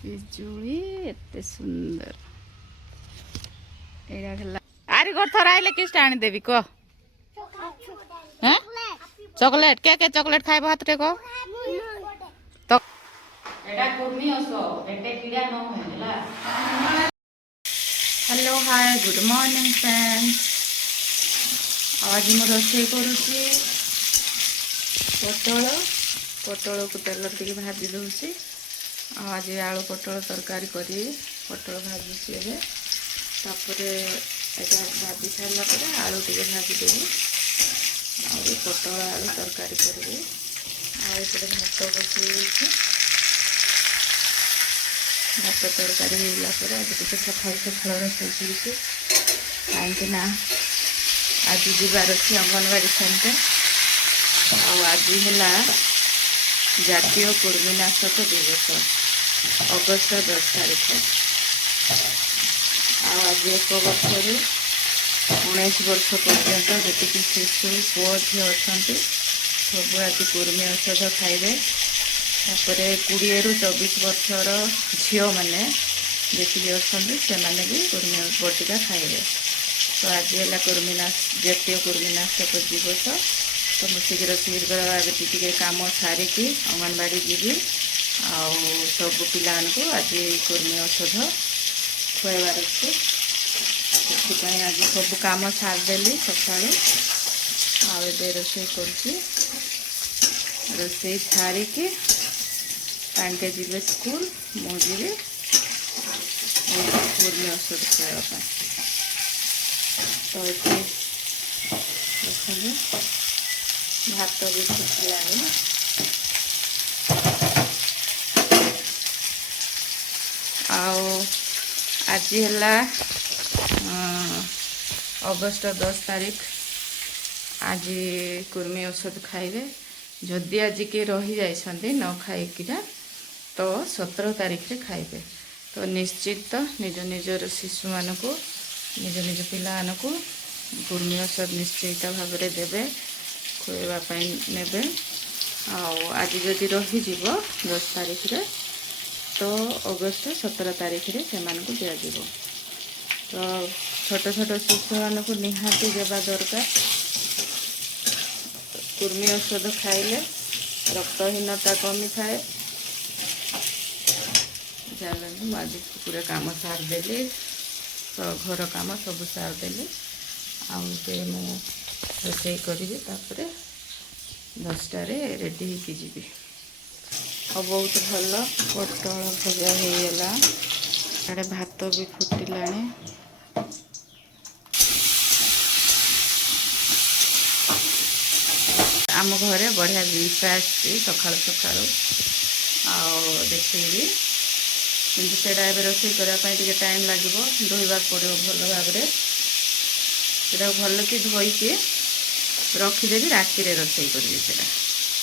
ପିଜୁଳି ଏତେ ସୁନ୍ଦର। ଏଇଟା ହେଲା ଆରି ଗୋଟେ ଥର ଆଇଲେ କିଛଟା ଆଣିଦେବି କହ। ଚକୋଲେଟ କେ ଚକୋଲେଟ ଖାଇବ ହାତରେ କହ। ଏଟା କୁର୍ମି ଅସ ଏଟେ କିଡା ନ ହୁଏ ହେଲା। Hello hi good morning friends. आज मैं रोषे करुँची पोटल को तेल टे भाजी दूसरी। आज आलू पोटल तरकारी करी पोटल भाजुची तापर एटा भाजी सारा आलू टे भाजीदेवी पोटल आलू तरकारी करी आते भात बसई भात तरकारी होगा आज टे सकाल सकाल रोषे करुँची कहीं आज जीवार अच्छे अंगनवाड़ी सेंटर आज है जातीय कुर्मीनाशक दिवस अगस्ट 10 तारीख। आज 1 वर्ष 19 वर्ष पर्यंत जी शिशु पुओ झी अच्छा सब आज कुर्मी औषध खाइबे। 20 ରୁ 24 वर्षर झील मैंने जी अच्छा से भी कुर्मी बटिका खाइबे। तो आज है जातीय कुर्मीनाशक दिवस। तो मुझे शीघ्र शीघ्र आगे टी कम सारिकी अंगनवाड़ी जीवी आउ सब पिला आज कुर्मी औषध खुआबार अच्छे से आज सब कम सारिदेली सका आए रोषे कर सारिकी तांके जीवे स्कूल मुझे कुर्मी औषध खुआबा। तो ये देखिए भात भी फुटला आज है अगस्ट 10 तारीख। आज कुर्मी औषध खाइबे। जदि आज किए रही जाइछन्ते न खाइकिरा तो 17 तारीख रे खाइबे। तो निश्चित निज निजर शिशु मानकु निज निज पिला मानकु कुर्मी औषध निश्चित भाव में देवे खुआवाई ने। आज जदि रही 10 तारीख रे तो अगस्ट 17 तारीख रे से दिज्व। तो छोट छोट शिशु मानक निहाती देवा दरकार। कुर्मी औषध खाइले रक्तहीनता कमी थाए। चलते आज पूरा काम सारिदेली तो घर काम सब सारिदेली आते रोषे करी 10 टारे रेडी होगी जीवी। और बहुत भल पोटल भजा होगा आड़े भात भी फुटिला। आम घरे बढ़िया जिनस सका सका देखी कि रोषे करने टाइम लगे धोवा पड़ो भल भाव भल कि धोईकी रखीदेवी राति रोषे करी।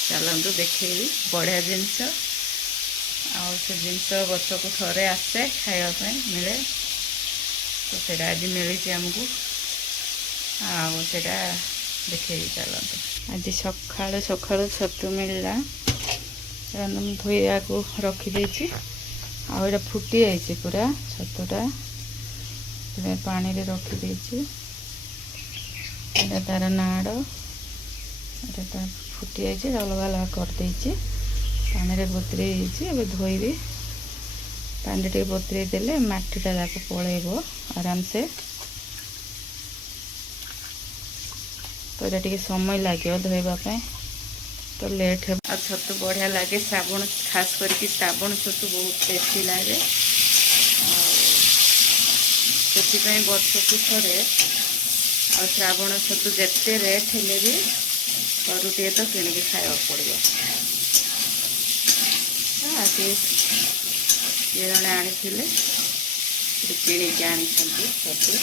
चलतु देखी बढ़िया जिनस जिनस वर्ष को थरे आसे खावाई मिले। तो सेटा आज मिली आमको आटा देखे। चलतु आज सका सका छतु मिलला धोया को रखीदे आटा फुटी जाइए पूरा छतुटा पानी रे रखीदे तार नाड़ फुटी जाइए अलग अलग करदे पानी रे बतरे धोबी पानी टे बतरे देले मटीटा जाक पलैब आराम से। तो ये समय लगे धोवाई तो लेट है। छतु बढ़िया लगे साबुन खास करके साबुन छतु बहुत टेस्टी लगे। से वर्ष को थे श्रावण छतु जिते रेट हेले भी करुटे तो किणिकी खाया पड़ो। आज ये जड़े आनी किणिकी आनी छतु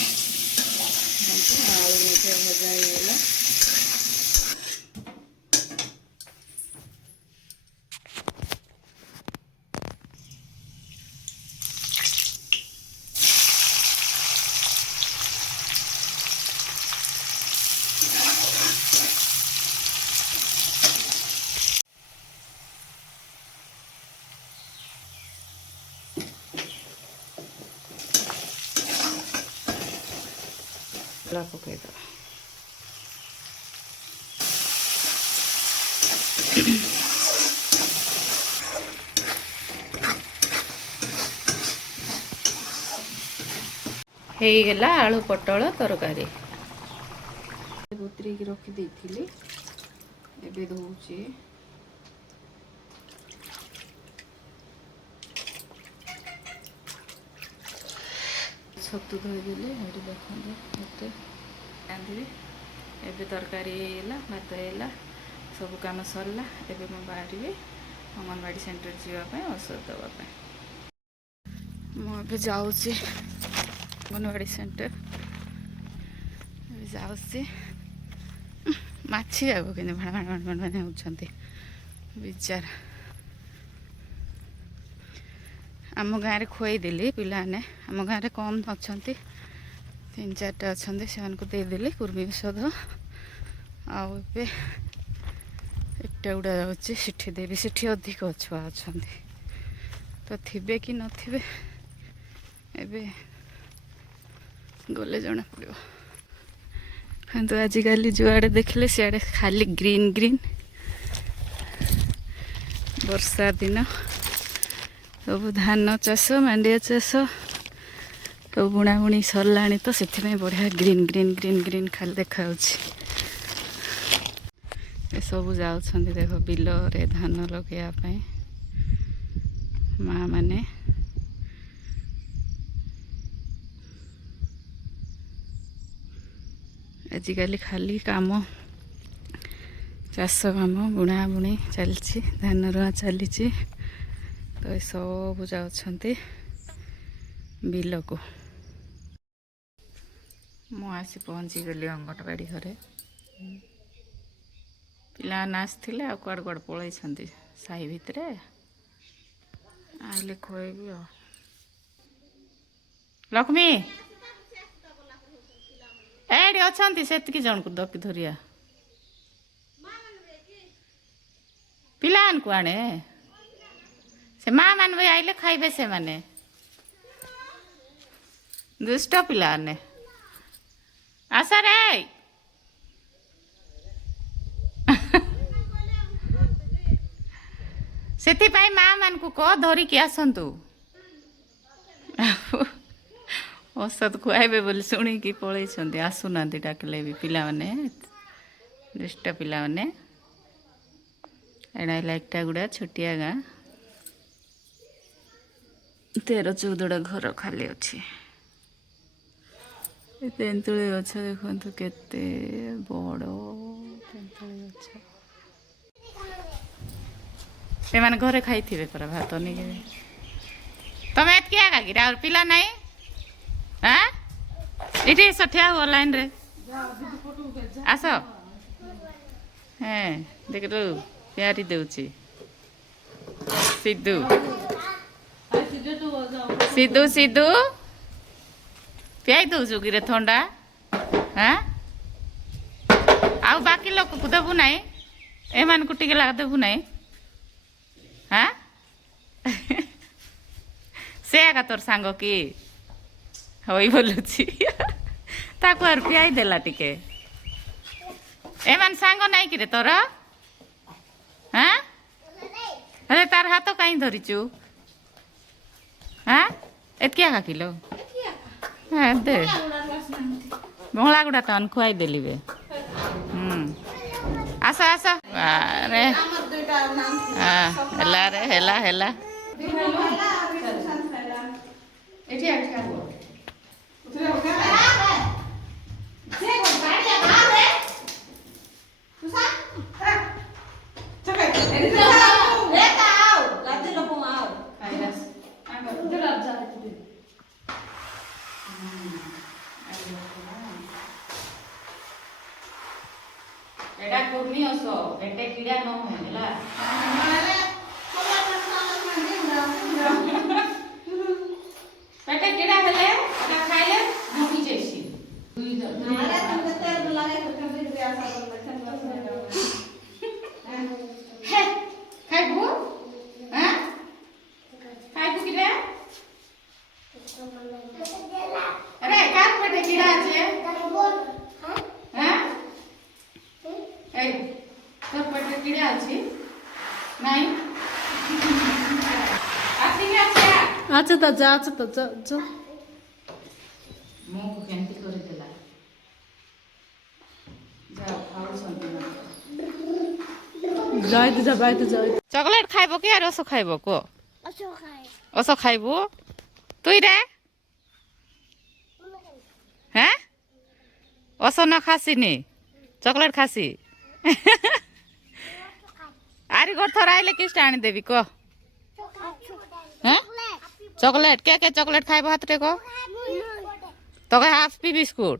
आलू भजा होगा। ପକେଇଦେବା। ହେଇଗଲା ଆଳୁ ପୋଟଳ ତରକାରୀ। ବତୁରେଇକି ରଖିଦେଇଥିଲି, ଏବେ ଧୋଉଛି। ଛତୁ ଧୋଇଦେଲି, ଏଠି ଦେଖନ୍ତୁ ଏତେ ରାନ୍ଧିବି। ଏବେ ତରକାରୀ ହେଇଗଲା, ଭାତ ହେଇଗଲା, ସବୁ କାମ ସରିଲା। ଏବେ ମୁଁ ବାହାରିବି ଅଙ୍ଗନବାଡ଼ି ସେଣ୍ଟର ଯିବା ପାଇଁ, ଔଷଧ ଦେବା ପାଇଁ। ମୁଁ ଏବେ ଯାଉଛି ଅଙ୍ଗନବାଡ଼ି ସେଣ୍ଟର। ଏବେ ଯାଉଛି। ମାଛି ଯାକ କିନ୍ତୁ ଭାଣ ହେଉଛନ୍ତି, ବିଚାର। ଆମ ଗାଁରେ ଖୁଆଇଦେଲି ପିଲାମାନେ, ଆମ ଗାଁରେ କମ୍ ଅଛନ୍ତି, 3-4ଟା ଅଛନ୍ତି, ସେମାନଙ୍କୁ ଦେଇଦେଲି କୁର୍ମୀ ଔଷଧ। ଆଉ ଏବେ ଏଟା ଗୁଡ଼ା ଯାଉଛି ସେଠି ଦେବି, ସେଠି ଅଧିକ ଛୁଆ ଅଛନ୍ତି, ତ ଥିବେ କି ନଥିବେ ଏବେ ଗଲେ ଜଣା ପଡ଼ିବ। କିନ୍ତୁ ଆଜିକାଲି ଯୁଆଡ଼େ ଦେଖିଲେ ସିଆଡ଼େ ଖାଲି ଗ୍ରୀନ୍ ଗ୍ରୀନ୍। ବର୍ଷା ଦିନ, ସବୁ ଧାନ ଚାଷ, ମାଣ୍ଡିଆ ଚାଷ ସବୁ ବୁଣାବୁଣି ସରିଲାଣି, ତ ସେଥିପାଇଁ ବଢ଼ିଆ ଗ୍ରୀନ୍ ଗ୍ରୀନ୍ ଗ୍ରୀନ୍ ଗ୍ରୀନ୍ ଖାଲି ଦେଖାଯାଉଛି। ଏସବୁ ଯାଉଛନ୍ତି ଦେଖ ବିଲରେ ଧାନ ଲଗାଇବା ପାଇଁ ମା' ମାନେ। ଆଜିକାଲି ଖାଲି କାମ ଚାଷ କାମ, ବୁଣାବୁଣି ଚାଲିଛି, ଧାନ ରୁଆ ଚାଲିଛି, ତ ଏସବୁ ଯାଉଛନ୍ତି ବିଲକୁ। ମୁଁ ଆସି ପହଞ୍ଚିଗଲି ଅଙ୍ଗନବାଡ଼ି ଘରେ। ପିଲାମାନେ ଆସିଥିଲେ, ଆଉ କୁଆଡ଼େ କୁଆଡ଼େ ପଳେଇଛନ୍ତି ସାହି ଭିତରେ। ଆଇଲେ ଖୁଆଇବି ଆଉ। ଲକ୍ଷ୍ମୀ ଏଇଠି ଅଛନ୍ତି, ସେତିକି ଜଣକୁ ଧରିଆ। ପିଲାମାନଙ୍କୁ ଆଣେ, ସେ ମା' ମାନେ ବି ଆଇଲେ ଖାଇବେ ସେମାନେ। ଦୁଷ୍ଟ ପିଲାମାନେ ଆସରେ। ସେଥିପାଇଁ ମା' ମାନଙ୍କୁ କହ ଧରିକି ଆସନ୍ତୁ। ଔଷଧ ଖୁଆଇବେ ବୋଲି ଶୁଣିକି ପଳେଇଛନ୍ତି, ଆସୁନାହାନ୍ତି ଡାକିଲେ ବି ପିଲାମାନେ, ଦୁଷ୍ଟ ପିଲାମାନେ। ଏଇଟା ହେଲା ଏଟାଗୁଡ଼ା ଛୋଟିଆ ଗାଁ, 13-14ଟା ଘର ଖାଲି ଅଛି। ଏ ତେନ୍ତୁଳି ଗଛ ଦେଖନ୍ତୁ କେତେ ବଡ଼ ତେନ୍ତୁଳି ଗଛ। ସେମାନେ ଘରେ ଖାଇଥିବେ ପରା ଭାତ ନେଇକି। ତମେ ଏତିକି ଆଗା କି ଆଉ ପିଲା ନାହିଁ? ଆଁ ଏଠି ସଠିଆ ହୁଅ ଲାଇନ୍ରେ, ଆସ। ହେଁ ଦେଖିଲୁ ପିଆରି ଦେଉଛି ସିଧୁ। ସିଧୁ ସିଧୁ ପିଆଇ ଦେଉଛୁ କିରେ ଥଣ୍ଡା? ଆଁ ଆଉ ବାକି ଲୋକକୁ ଦେବୁ ନାହିଁ? ଏମାନଙ୍କୁ ଟିକେ ଦେବୁ ନାହିଁ? ଆଁ ସେ ଏକା ତୋର ସାଙ୍ଗ କି? ହଇ ବୋଲୁଛି, ତାକୁ ଆର୍ ପିଆଇ ଦେଲା ଟିକେ। ଏମାନେ ସାଙ୍ଗ ନାଇଁ କିରେ ତୋର? ଆଁ ହେଲେ ତାର ହାତ କାହିଁ ଧରିଛୁ? ଆଁ ଏତ୍କି ଆକା କିଲୋ ଦେ, ବଙ୍ଗଳା ଗୁଡ଼ା ତ ଖୁଆଇ ଦେଲି ବେ। ଆସ ଆସ। ଆରେ ହେଲାରେ ହେଲା ହେଲା। एटा कुर्मी ओसो पेटे कीड़ा न हो ହେଲା। पेटे कीड़ा हेले एटा खाइले मुटी जैसी। हे खाइबू? हां खाइबू किरे? अरे कार पेटे कीड़ा আছে? ଆଚ୍ଛା ତ ଯା ଆଚ୍ଛା ତ ଯା ଯା ମୁଁ କେମିତି କରିଦେଲା ଯାହା ଖାଉଛନ୍ତି ନା ଯାଇତେ ଯା বাইতে ଯା ଚକୋଲେଟ ଖାଇବ କି আর রস খাইব কো রস খাইবু তুই রে হ্যাঁ রস না খাসিনি চকোলেট খাসি আরে গোর থর আইলে কিসটা আনিদেবি কো হ্যাঁ চকোলেট কে কে চকোলেট খাইব হাতরে কো তোকে হ্যাপি বিস্কুট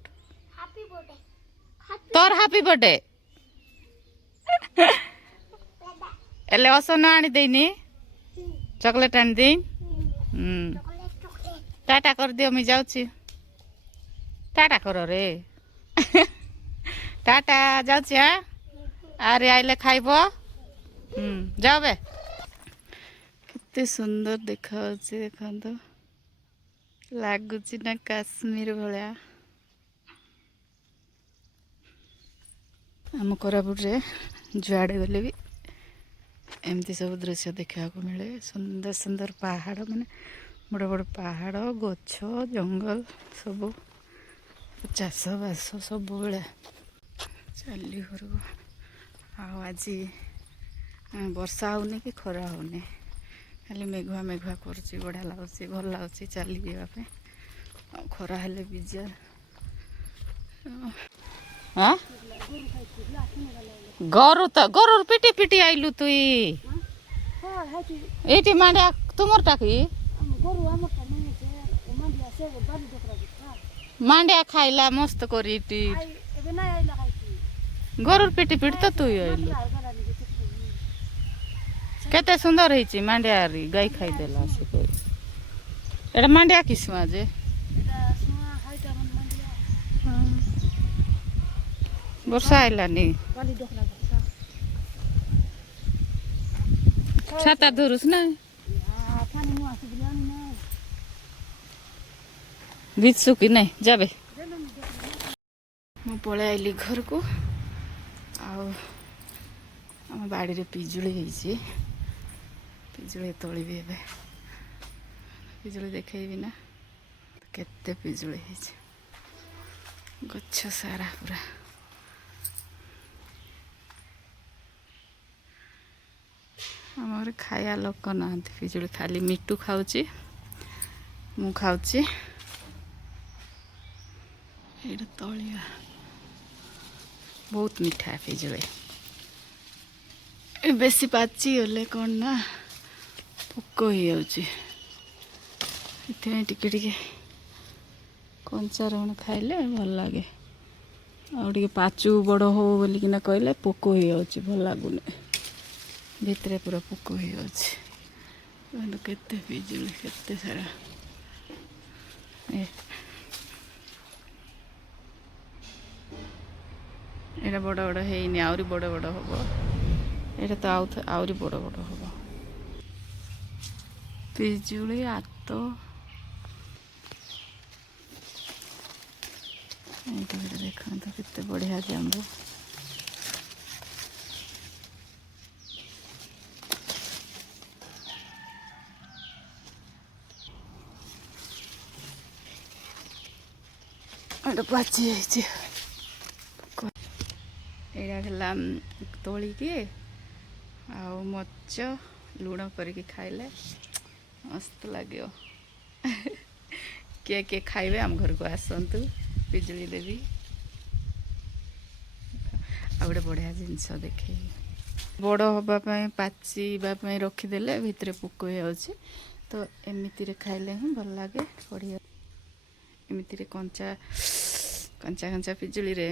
তোর হ্যাপি বার্থডে এলে রস না আনি দেইনি চকোলেট আনি দেই টাটা করে দিও আমি যাচ্ছি টাটা কর রে টাটা যাচ্ছি হ্যাঁ আরে আইলে খাইব যাও বে কেতে সুন্দর দেখা হচ্ছে দেখন্তু ଲାଗୁଛି ନା କାଶ୍ମୀର ଭଳିଆ ଆମ କୋରାପୁଟରେ ଯୁଆଡ଼େ ଗଲେ ବି ଏମିତି ସବୁ ଦୃଶ୍ୟ ଦେଖିବାକୁ ମିଳେ ସୁନ୍ଦର ସୁନ୍ଦର ପାହାଡ଼ ମାନେ ବଡ଼ ବଡ଼ ପାହାଡ଼ ଗଛ ଜଙ୍ଗଲ ସବୁ ଚାଷବାସ ସବୁବେଳେ ଚାଲି ଘରକୁ ଆଉ ଆଜି ବର୍ଷା ହେଉନି କି ଖରା ହେଉନି ଖାଲି ମେଘୁଆ ମେଘୁଆ କରୁଛି ବଢ଼ିଆ ଲାଗୁଛି ଭଲ ଲାଗୁଛି ଚାଲିଯିବା ପାଇଁ ଆଉ ଖରା ହେଲେ ବିଜା ହଁ গরুর পিটি পিটি আইলু তুই এইটি মান্ডিয়া তোমারটা কি মান্ডিয়া খাইলা মস্ত করি গরুর পিটি পিটি তো তুই আইলু কেতে সুন্দর হয়েছি মান্ডিয়া গাই খাইদেলা সে এটা মান্ডিয়া কিসমা যে ବର୍ଷା ଆଇଲାନି ଛାତା ଧରୁଛୁ ନା ଭିଜଛୁ କି ନାଇଁ ଯାବେ ମୁଁ ପଳେଇ ଆଇଲି ଘରକୁ ଆଉ ଆମ ବାଡ଼ିରେ ପିଜୁଳି ହେଇଛି ପିଜୁଳି ତୋଳିବି ଏବେ ପିଜୁଳି ଦେଖେଇବି ନା କେତେ ପିଜୁଳି ହେଇଛି ଗଛ ସାରା ପୁରା ଆମ ଘରେ ଖାଇବା ଲୋକ ନାହାନ୍ତି ପିଜୁଳି ଖାଲି ମିଟୁ ଖାଉଛି ମୁଁ ଖାଉଛି ଏଇଟା ତଳିଆ ବହୁତ ମିଠା ପିଜୁଳି ବେଶୀ ପାଚିଗଲେ କ'ଣ ନା ପୋକ ହେଇଯାଉଛି ସେଥିପାଇଁ ଟିକେ ଟିକେ କଞ୍ଚା ରହଣ ଖାଇଲେ ଭଲ ଲାଗେ ଆଉ ଟିକେ ପାଚୁ ବଡ଼ ହଉ ବୋଲିକିନା କହିଲେ ପୋକ ହେଇଯାଉଛି ଭଲ ଲାଗୁନି ଭିତରେ ପୁରା ପୋକ ହେଇଯାଉଛି କେତେ ପିଜୁଳି କେତେ ସାରା ଏଇଟା ବଡ଼ ବଡ଼ ହେଇନି ଆହୁରି ବଡ଼ ବଡ଼ ହବ ଏଇଟା ତ ଆହୁରି ବଡ଼ ବଡ଼ ହବ ପିଜୁଳି ଆତ ଏଇଟା ଦେଖନ୍ତୁ କେତେ ବଢ଼ିଆ ଜାମ୍ବୁ ଏଇଟା ପାଚି ଯାଇଛି ଏଇଟା ହେଲା ତୋଳିକି ଆଉ ମରିଚ ଲୁଣ କରିକି ଖାଇଲେ ମସ୍ତ ଲାଗିବ କିଏ କିଏ ଖାଇବେ ଆମ ଘରକୁ ଆସନ୍ତୁ ପିଜୁଳି ଦେବି ଆଉ ଗୋଟେ ବଢ଼ିଆ ଜିନିଷ ଦେଖେଇବି ବଡ଼ ହେବା ପାଇଁ ପାଚିବା ପାଇଁ ରଖିଦେଲେ ଭିତରେ ପୋକ ହେଇଯାଉଛି ତ ଏମିତିରେ ଖାଇଲେ ହିଁ ଭଲ ଲାଗେ ବଢ଼ିଆ ଏମିତିରେ କଞ୍ଚା କଞ୍ଚା କଞ୍ଚା ପିଜୁଳିରେ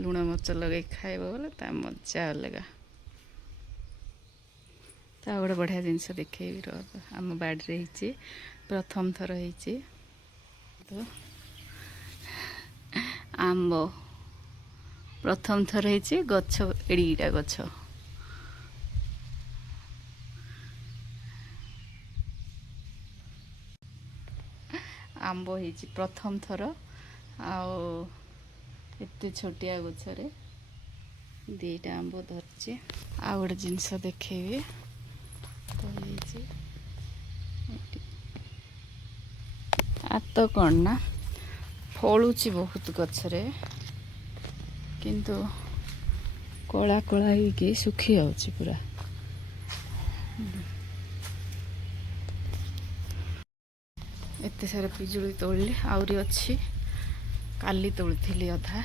ଲୁଣ ମରିଚ ଲଗେଇକି ଖାଇବ ବୋଲେ ତା ମଜା ଅଲଗା ତ ଆଉ ଗୋଟେ ବଢ଼ିଆ ଜିନିଷ ଦେଖେଇବି ଆମ ବାଡ଼ିରେ ହେଇଛି ପ୍ରଥମ ଥର ହେଇଛି ତ ଆମ୍ବ ପ୍ରଥମ ଥର ହେଇଛି ଗଛ ଏଡ଼ିଟା ଗଛ ଆମ୍ବ ହେଇଛି ପ୍ରଥମ ଥର ଆଉ ଏତେ ଛୋଟିଆ ଗଛରେ ଦୁଇଟା ଆମ୍ବ ଧରିଛି ଆଉ ଗୋଟେ ଜିନିଷ ଦେଖେଇବି ହେଇଛି ଆତ କ'ଣ ନା ଫଳୁଛି ବହୁତ ଗଛରେ, କିନ୍ତୁ କଳା କଳା ହେଇକି ଶୁଖି ଯାଉଛି ପୁରା। ଏତେ ସାରା ପିଜୁଳି ତୋଳିଲି, ଆହୁରି ଅଛି। କାଲି ତୋଳିଥିଲି ଅଧା।